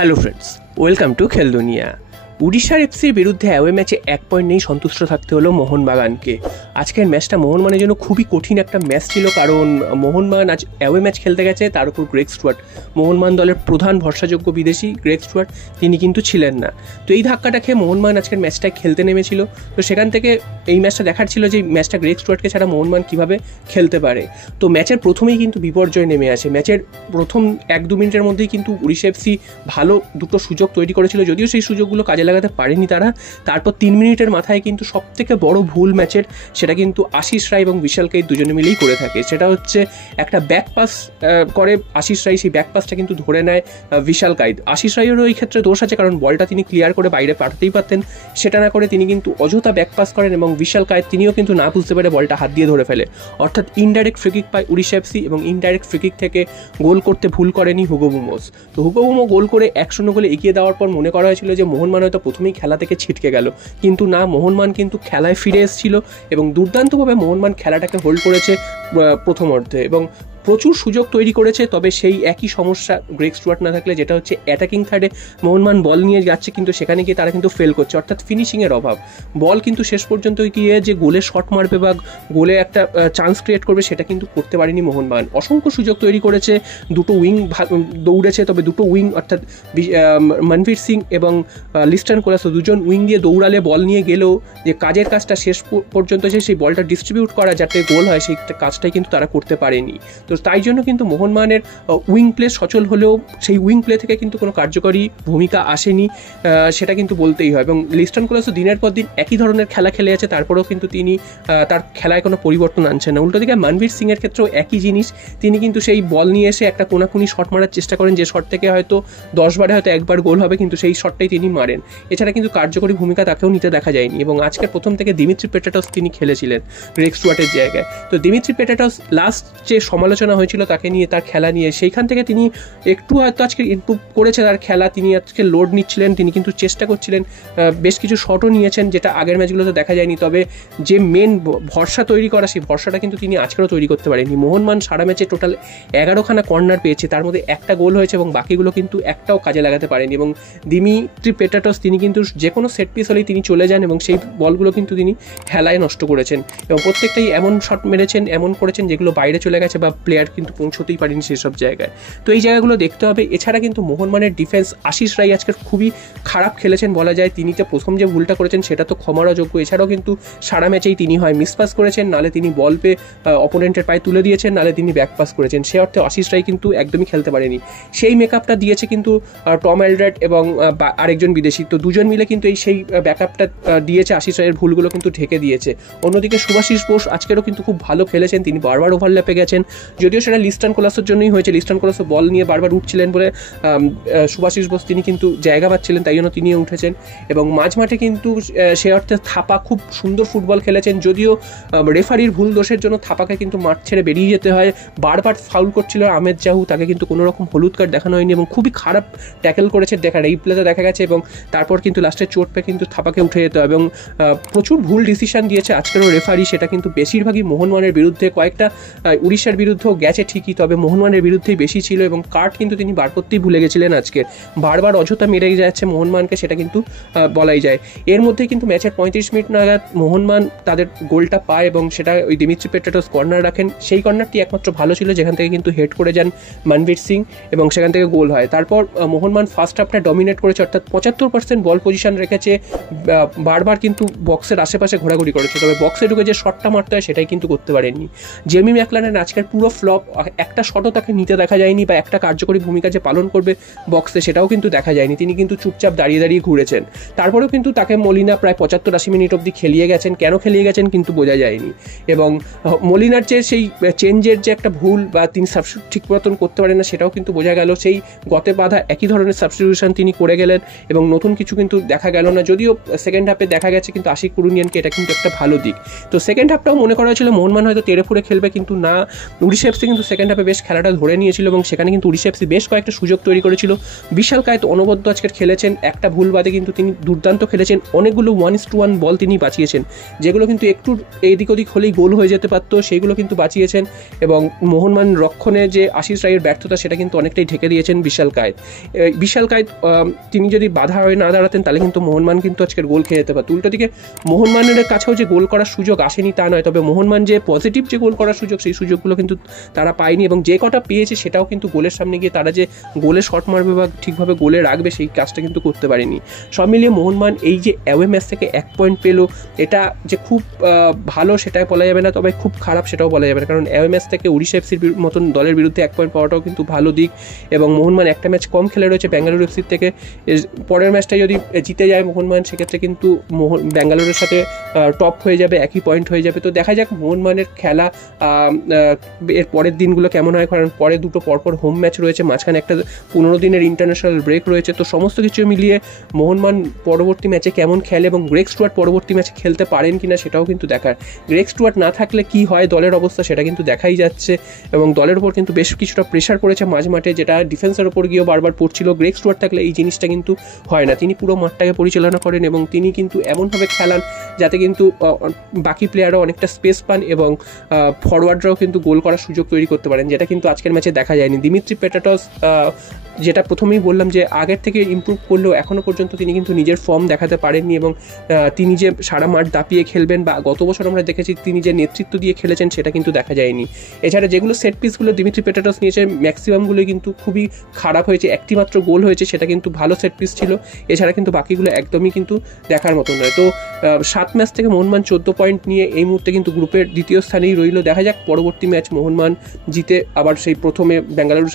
Hello friends, welcome to খেল দুনিয়া। উড়িষ্যার এফসির বিরুদ্ধে অ্যাওয়ে ম্যাচে 1 পয়েন্ট নেই সন্তুষ্ট থাকতে হলো মোহনবাগানকে। আজকের ম্যাচটা মোহনবাগানের জন্য খুবই কঠিন একটা ম্যাচ ছিল, কারণ মোহনবাগান আজ অ্যাওয়ে ম্যাচ খেলতে গেছে, তার উপর গ্রেগ স্টুয়ার্ট, মোহনবাগান দলের প্রধান ভরসাযোগ্য বিদেশি গ্রেগ স্টুয়ার্ট, তিনি কিন্তু ছিলেন না। তো এই ধাক্কাটা খেয়ে মোহনবাগান আজকের ম্যাচটায় খেলতে নেমেছিল। তো সেখান থেকে এই ম্যাচটা দেখার ছিল যে ম্যাচটা গ্রেগ স্টুয়ার্টকে ছাড়া মোহনবাগান কীভাবে খেলতে পারে। তো ম্যাচের প্রথমেই কিন্তু বিপর্যয় নেমে আসে। ম্যাচের প্রথম 1-2 মিনিটের মধ্যেই কিন্তু উড়িষ্যা এফসি ভালো দুটো সুযোগ তৈরি করেছিল, যদিও সেই সুযোগগুলো কাজে লাগাতে পারেনি তারা। তারপর 3 মিনিটের মাথায় কিন্তু সবথেকে বড় ভুল ম্যাচের, সেটা কিন্তু আশিস রায় এবং বিশাল কাইত দুজনে মিলেই করে থাকে। সেটা হচ্ছে একটা ব্যাক পাস করে আশিস রায়, সেই ব্যাক পাসটা কিন্তু ধরে নেয় বিশাল কাইত। আশিস রায়েরও এই ক্ষেত্রে দোষ আছে, কারণ বলটা তিনি ক্লিয়ার করে বাইরে পাঠাতেই পারতেন, সেটা না করে তিনি কিন্তু অযথা ব্যাক পাস করেন এবং বিশাল কাইত তিনিও কিন্তু না বুঝতে পারে বলটা হাত দিয়ে ধরে ফেলে। অর্থাৎ ইনডাইরেক্ট ফ্রিকিক পায় উড়িষ্যা এফসি, এবং ইনডাইরেক্ট ফ্রিকিক থেকে গোল করতে ভুল করেনি হুগো বুমোস। তো হুগো বুমো গোল করে 1-0 গোলে এগিয়ে দেওয়ার পর মনে করা হয়েছিল যে মোহনবাগান হয়তো প্রথমেই খেলা থেকে ছিটকে গেল, কিন্তু না, মোহনবাগান কিন্তু খেলায় ফিরে এসেছিল এবং দুর্দান্তভাবে মোহনবাগান খেলাটাকে হোল্ড করেছে প্রথম অর্ধে এবং প্রচুর সুযোগ তৈরি করেছে। তবে সেই একই সমস্যা গ্রেগ স্টুয়ার্ট না থাকলে, যেটা হচ্ছে অ্যাটাকিং থার্ডে মোহনবাগান বল নিয়ে যাচ্ছে, কিন্তু সেখানে গিয়ে তারা কিন্তু ফেল করছে, অর্থাৎ ফিনিশিংয়ের অভাব। বল কিন্তু শেষ পর্যন্ত গিয়ে যে গোলে শট মারবে বা গোলে একটা চান্স ক্রিয়েট করবে, সেটা কিন্তু করতে পারেনি মোহনবাগান। অসংখ্য সুযোগ তৈরি করেছে, দুটো উইং দৌড়েছে, তবে দুটো উইং অর্থাৎ মনভীর সিং এবং লিস্টন কোলাসো দুজন উইং দিয়ে দৌড়ালে বল নিয়ে গেলেও যে কাজের কাজটা শেষ পর্যন্ত সেই বলটা ডিস্ট্রিবিউট করা যাতে গোল হয়, সেই কাজটাই কিন্তু তারা করতে পারেনি। তো তাই জন্য কিন্তু মোহনবাগানের উইং প্লে সচল হলেও সেই উইং প্লে থেকে কিন্তু কোনো কার্যকরী ভূমিকা আসেনি, সেটা কিন্তু বলতেই হয়। এবং লিস্টন কোলাসো দিনের পর দিন একই ধরনের খেলা খেলে আছে, তারপরেও কিন্তু তিনি তার খেলায় কোনো পরিবর্তন আনছেন না। উল্টো দিকে মনভীর সিংয়ের ক্ষেত্রেও একই জিনিস, তিনি কিন্তু সেই বল নিয়ে এসে একটা কোনাকুনি শট মারার চেষ্টা করেন, যে শট থেকে হয়তো 10 বারে হয়তো একবার গোল হবে, কিন্তু সেই শটটাই তিনি মারেন। এছাড়া কিন্তু কার্যকরী ভূমিকা তাকেও নিতে দেখা যায়নি। এবং আজকের প্রথম থেকে দিমিত্রি পেট্রাটস তিনি খেলেছিলেন গ্রেগ স্টুয়ার্টের জায়গায়। তো দিমিত্রি পেট্রাটস লাস্ট যে সমালোচনা হয়েছিল তাকে নিয়ে, তার খেলা নিয়ে, সেইখান থেকে তিনি একটু হয়তো আজকে ইমপ্রুভ করেছে তার খেলা। তিনি আজকে লোড নিচ্ছিলেন, তিনি কিন্তু চেষ্টা করছিলেন, বেশ কিছু শটও নিয়েছেন, যেটা আগের ম্যাচগুলোতে দেখা যায়নি। তবে যে মেন ভরসা তৈরি করা, সেই ভরসাটা কিন্তু তিনি আজকেও তৈরি করতে পারেননি। মোহনবাগান সারা ম্যাচে টোটাল 11খানা কর্নার পেয়েছে, তার মধ্যে একটা গোল হয়েছে এবং বাকিগুলো কিন্তু একটাও কাজে লাগাতে পারেনি। এবং দিমিত্রি পেট্রাটস তিনি কিন্তু যে কোনো সেট পিস হলেই তিনি চলে যান এবং সেই বলগুলো কিন্তু তিনি হেলায় নষ্ট করেছেন, এবং প্রত্যেকটাই এমন শট মেরেছেন, এমন করেছেন যেগুলো বাইরে চলে গেছে বা প্লেয়ার কিন্তু পৌঁছতেই পারেনি সেসব জায়গায়। তো এই জায়গাগুলো দেখতে হবে। এছাড়া কিন্তু মোহনবাগানের ডিফেন্স, আশিস রায় আজকে খুবই খারাপ খেলেছেন বলা যায়। তিনি তো প্রথম যে ভুলটা করেছেন সেটা তো ক্ষমার অযোগ্য, এছাড়াও কিন্তু সারা ম্যাচেই তিনি হয় মিসপাস করেছেন, নালে তিনি বল পেয়ে অপোনেন্টের পায়ে তুলে দিয়েছেন, নালে তিনি ব্যাকপাস করেছেন। সে অর্থে আশিস রায় কিন্তু একদমই খেলতে পারেনি। সেই মেকআপটা দিয়েছে কিন্তু টম এলড্রেট এবং আরেকজন বিদেশি, তো দুজন মিলে কিন্তু সেই ব্যাকআপটা দিয়েছে, আশিস রায়ের ভুলগুলো কিন্তু ঢেকে দিয়েছে। অন্যদিকে শুভাশিস বোস আজকেরও কিন্তু খুব ভালো খেলেছেন, তিনি বারবার ওভারল্যাপে গেছেন, যদিও সেটা লিস্টন কোলাসোর জন্যই হয়েছে। লিস্টন কোলাসো বল নিয়ে বারবার উঠছিলেন বলে শুভাশিস বোস তিনি কিন্তু জায়গা পাচ্ছিলেন, তাই জন্য তিনিও উঠেছেন। এবং মাঝমাঠে কিন্তু সে অর্থে থাপা খুব সুন্দর ফুটবল খেলেছেন, যদিও রেফারির ভুল দোষের জন্য থাপাকে কিন্তু মাঠ ছেড়ে বেরিয়ে যেতে হয়। বারবার ফাউল করছিল আহমেদ জাহু, তাকে কিন্তু কোনো রকম হলুদ কার্ড দেখানো হয়নি এবং খুবই খারাপ ট্যাকেল করেছে এই প্লেতে দেখা গেছে। এবং তারপর কিন্তু লাস্টে চোট পেয়ে কিন্তু থাপাকে উঠে যেতে হয় এবং প্রচুর ভুল ডিসিশন দিয়েছে আজকেরও রেফারি, সেটা কিন্তু বেশিরভাগই মোহনবাগানের বিরুদ্ধে। কয়েকটা উড়িষ্যার বিরুদ্ধেও গেছে ঠিকই, তবে মোহনবাগানের বিরুদ্ধেই বেশি ছিল এবং কার্ড কিন্তু তিনি বার করতেই ভুলে গেছিলেন আজকে, বারবার অযথা মেরে যাচ্ছে মোহনবাগানকে, সেটা কিন্তু বলাই যায়। এর মধ্যে কিন্তু ম্যাচের 35 মিনিট নাগাদ মোহনবাগান তাদের গোলটা পায় এবং সেটা ওই দিমিত্রি পেট্রাটস কর্নার রাখেন। সেই কর্নারটি একমাত্র ভালো ছিল, যেখান থেকে কিন্তু হেড করে যান মনভীর সিং এবং সেখান থেকে গোল হয়। তারপর মোহনবাগান ফার্স্ট হাফটা ডমিনেট করেছে, অর্থাৎ 75% বল পজিশন রেখেছে, বারবার কিন্তু বক্সের আশেপাশে ঘোরাঘুরি করেছে, তবে বক্সে ঢুকে যে শটটা মারতে হয় সেটাই কিন্তু করতে পারেননি। জেমি ম্যাকলারেন আজকের পুরো ফ্লপ, একটা শটও তাকে নিতে দেখা যায়নি বা একটা কার্যকরী ভূমিকা যে পালন করবে বক্সে সেটাও কিন্তু দেখা যায়নি, তিনি কিন্তু চুপচাপ দাঁড়িয়ে দাঁড়িয়ে ঘুরেছেন। তারপরেও কিন্তু তাকে মলিনা প্রায় 75-80 মিনিট অবধি খেলিয়ে গেছেন, কেন খেলিয়ে গেছেন কিন্তু বোঝা যায়নি। এবং মলিনার যে সেই চেঞ্জের যে একটা ভুল বা তিনি সাবস্টিটিউট ঠিক মতন করতে পারেন না, সেটাও কিন্তু বোঝা গেল। সেই গতে বাঁধা একই ধরনের সাবস্টিটিউশন তিনি করে গেলেন এবং নতুন কিছু কিন্তু দেখা গেল না, যদিও সেকেন্ড হাফে দেখা গেছে কিন্তু আশিক কুরুনিয়ানকে, এটা কিন্তু একটা ভালো দিক। তো সেকেন্ড হাফটাও মনে করা হয়েছিল মোহনবাগান হয়তো তেড়ে ফুড়ে খেলবে, কিন্তু না, উড়িষ্যা এফসি কিন্তু সেকেন্ড হাফে বেশ খেলাটা ধরে নিয়েছিল এবং সেখানে কিন্তু উড়িষ্যা এফসি বেশ কয়েকটা সুযোগ তৈরি করেছিল। বিশাল কায়েত অনবদ্য আজকের খেলেছেন, একটা ভুল বাদে কিন্তু তিনি দুর্দান্ত খেলেছেন। অনেকগুলো 1-1 বল তিনি বাঁচিয়েছেন, যেগুলো কিন্তু একটু এদিক ওদিক হলেই গোল হয়ে যেতে পারতো, সেইগুলো কিন্তু বাঁচিয়েছেন। এবং মোহনবাগান রক্ষণে যে আশিস রায়ের ব্যর্থতা সেটা কিন্তু অনেকটাই ঢেকে দিয়েছেন বিশাল কায়েত। তিনি যদি বাধা হয়ে না দাঁড়াতেন তাহলে কিন্তু মোহনবাগান কিন্তু আজকের গোল খেয়ে যেতে পারত। উল্টো দিকে মোহনবাগানের কাছেও যে গোল করার সুযোগ আসেনি তা নয়, তবে মোহনবাগান যে পজিটিভ যে গোল করার সুযোগ সেই সুযোগগুলো কিন্তু তারা পায়নি, এবং যে কটা পেয়েছে সেটাও কিন্তু গোলের সামনে গিয়ে তারা যে গোলে শট মারবে বা ঠিকভাবে গোলে রাখবে সেই কাজটা কিন্তু করতে পারেনি। সব মিলিয়ে মোহনবাগান এই যে অ্যাওয়ে ম্যাচ থেকে 1 পয়েন্ট পেলো, এটা যে খুব ভালো সেটাই বলা যাবে না, তবে খুব খারাপ সেটাও বলা যাবে না, কারণ অ্যাওয়ে ম্যাচ থেকে উড়িষ্যা এফসির মতন দলের বিরুদ্ধে 1 পয়েন্ট পাওয়াটাও কিন্তু ভালো দিক। এবং মোহনবাগান একটা ম্যাচ কম খেলে রয়েছে বেঙ্গালুরু এফসির থেকে। পরের ম্যাচটা যদি জিতে যায় মোহনবাগান সেক্ষেত্রে কিন্তু বেঙ্গালুরুর সাথে টপ হয়ে যাবে, একই পয়েন্ট হয়ে যাবে। তো দেখা যাক মোহনবাগানের খেলা এর পরের দিনগুলো কেমন হয়, কারণ পরে দুটো পরপর হোম ম্যাচ রয়েছে, মাঝখানে একটা 15 দিনের ইন্টারন্যাশনাল ব্রেক রয়েছে। তো সমস্ত কিছু মিলিয়ে মোহনবাগান পরবর্তী ম্যাচে কেমন খেলে এবং গ্রেগ স্টুয়ার্ট পরবর্তী ম্যাচে খেলতে পারেন কিনা সেটাও কিন্তু দেখার। গ্রেগ স্টুয়ার্ট না থাকলে কি হয় দলের অবস্থা সেটা কিন্তু দেখাই যাচ্ছে, এবং দলের উপর কিন্তু বেশ কিছুটা প্রেশার পড়েছে মাঝ মাঠে, যেটা ডিফেন্সের ওপর গিয়েও বারবার পড়ছিল। গ্রেগ স্টুয়ার্ট থাকলে এই জিনিসটা কিন্তু হয় না, তিনি পুরো মাঠটাকে পরিচালনা করেন এবং তিনি কিন্তু এমনভাবে খেলান যাতে কিন্তু বাকি প্লেয়াররা অনেকটা স্পেস পান এবং ফরওয়ার্ডরাও কিন্তু গোল করার সুযোগ তৈরি করতে পারেন, যেটা কিন্তু আজকের ম্যাচে দেখা যায়নি। দিমিত্রি পেটাটস যেটা প্রথমেই বললাম যে আগের থেকে ইমপ্রুভ করলেও এখনও পর্যন্ত তিনি কিন্তু নিজের ফর্ম দেখাতে পারেননি, এবং তিনি যে সারা মাঠ দাপিয়ে খেলবেন বা গত বছর আমরা দেখেছি তিনি যে নেতৃত্ব দিয়ে খেলেছেন সেটা কিন্তু দেখা যায়নি। এছাড়া যেগুলো সেট পিসগুলো দিমিত্রি পেটাটস নিয়েছে ম্যাক্সিমামগুলোই কিন্তু খুবই খারাপ হয়েছে, একটি মাত্র গোল হয়েছে সেটা কিন্তু ভালো সেট পিস ছিল, এছাড়া কিন্তু বাকিগুলো একদমই কিন্তু দেখার মতো নয়। তো 7 ম্যাচ থেকে মোহনবাগান 14 পয়েন্ট নিয়ে এই মুহূর্তে কিন্তু গ্রুপের দ্বিতীয় স্থানেই রইল। দেখা যাক পরবর্তী ম্যাচ মোহনবাগান জিতে আবার সেই প্রথমে বেঙ্গালুরুর